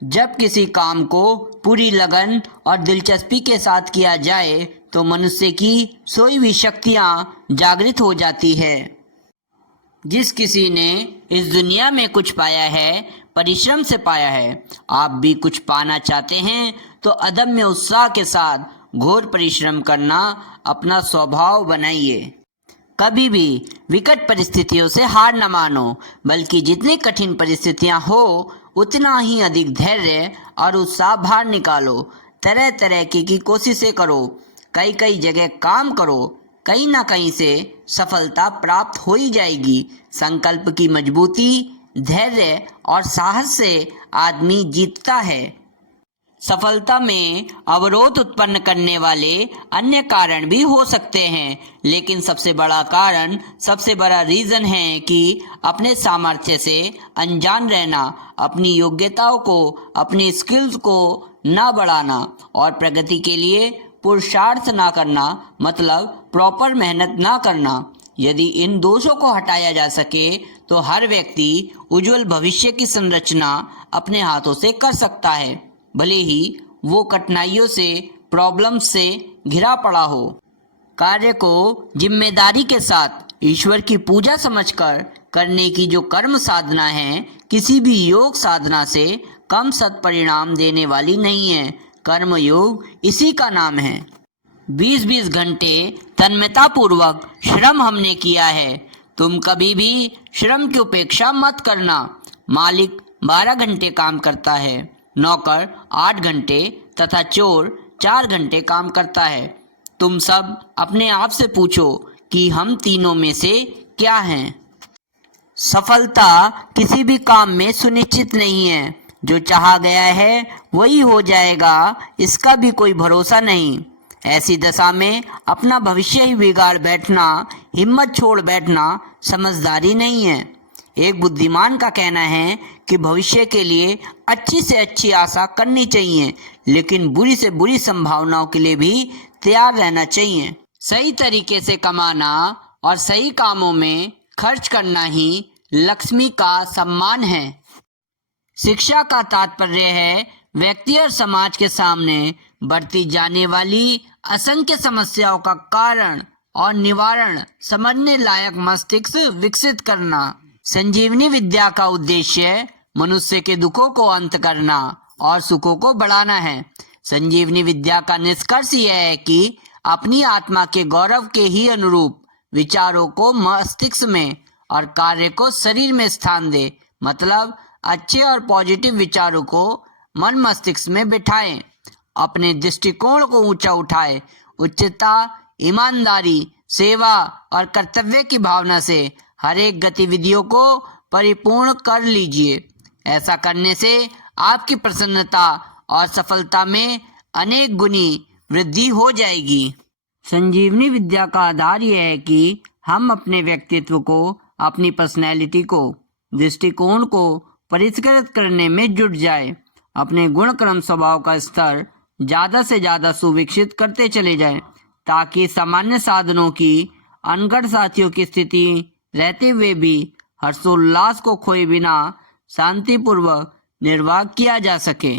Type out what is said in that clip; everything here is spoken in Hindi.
जब किसी काम को पूरी लगन और दिलचस्पी के साथ किया जाए तो मनुष्य की सोई हुई शक्तियाँ जागृत हो जाती है। जिस किसी ने इस दुनिया में कुछ पाया है, परिश्रम से पाया है। आप भी कुछ पाना चाहते हैं तो अदम्य उत्साह के साथ घोर परिश्रम करना अपना स्वभाव बनाइए। कभी भी विकट परिस्थितियों से हार न मानो, बल्कि जितनी कठिन परिस्थितियां हो उतना ही अधिक धैर्य और उत्साह बाहर निकालो। तरह तरह की कोशिशें करो, कई कई जगह काम करो, कहीं ना कहीं से सफलता प्राप्त हो ही जाएगी। संकल्प की मजबूती, धैर्य और साहस से आदमी जीतता है। सफलता में अवरोध उत्पन्न करने वाले अन्य कारण भी हो सकते हैं, लेकिन सबसे बड़ा कारण, सबसे बड़ा रीज़न है कि अपने सामर्थ्य से अनजान रहना, अपनी योग्यताओं को, अपनी स्किल्स को ना बढ़ाना और प्रगति के लिए पुरुषार्थ ना करना, मतलब प्रॉपर मेहनत ना करना। यदि इन दोषों को हटाया जा सके तो हर व्यक्ति उज्जवल भविष्य की संरचना अपने हाथों से कर सकता है, भले ही वो कठिनाइयों से, प्रॉब्लम्स से घिरा पड़ा हो। कार्य को जिम्मेदारी के साथ ईश्वर की पूजा समझकर करने की जो कर्म साधना है, किसी भी योग साधना से कम सत्परिणाम देने वाली नहीं है। कर्म योग इसी का नाम है। 20-20 घंटे तन्मयता पूर्वक श्रम हमने किया है। तुम कभी भी श्रम की उपेक्षा मत करना। मालिक 12 घंटे काम करता है, नौकर 8 घंटे तथा चोर 4 घंटे काम करता है। तुम सब अपने आप से पूछो कि हम तीनों में से क्या हैं। सफलता किसी भी काम में सुनिश्चित नहीं है। जो चाहा गया है वही हो जाएगा, इसका भी कोई भरोसा नहीं। ऐसी दशा में अपना भविष्य ही बिगाड़ बैठना, हिम्मत छोड़ बैठना समझदारी नहीं है। एक बुद्धिमान का कहना है कि भविष्य के लिए अच्छी से अच्छी आशा करनी चाहिए, लेकिन बुरी से बुरी संभावनाओं के लिए भी तैयार रहना चाहिए। सही तरीके से कमाना और सही कामों में खर्च करना ही लक्ष्मी का सम्मान है। शिक्षा का तात्पर्य है व्यक्ति और समाज के सामने बढ़ती जाने वाली असंख्य समस्याओं का कारण और निवारण समझने लायक मस्तिष्क विकसित करना। संजीवनी विद्या का उद्देश्य मनुष्य के दुखों को अंत करना और सुखों को बढ़ाना है। संजीवनी विद्या का निष्कर्ष यह है कि अपनी आत्मा के गौरव के ही अनुरूप विचारों को मस्तिष्क में और कार्य को शरीर में स्थान दे, मतलब अच्छे और पॉजिटिव विचारों को मन मस्तिष्क में बिठाएं। अपने दृष्टिकोण को ऊंचा उठाए, उच्चता, ईमानदारी, सेवा और कर्तव्य की भावना से हर एक गतिविधियों को परिपूर्ण कर लीजिए। ऐसा करने से आपकी प्रसन्नता और सफलता में अनेक गुनी वृद्धि हो जाएगी। संजीवनी विद्या का आधार यह है कि हम अपने व्यक्तित्व को, अपनी पर्सनैलिटी को, दृष्टिकोण को परिष्कृत करने में जुट जाए। अपने गुण कर्म स्वभाव का स्तर ज़्यादा से ज़्यादा सुविकसित करते चले जाएं, ताकि सामान्य साधनों की, अनगढ़ साथियों की स्थिति रहते हुए भी हर्षोल्लास को खोए बिना शांतिपूर्वक निर्वाह किया जा सके।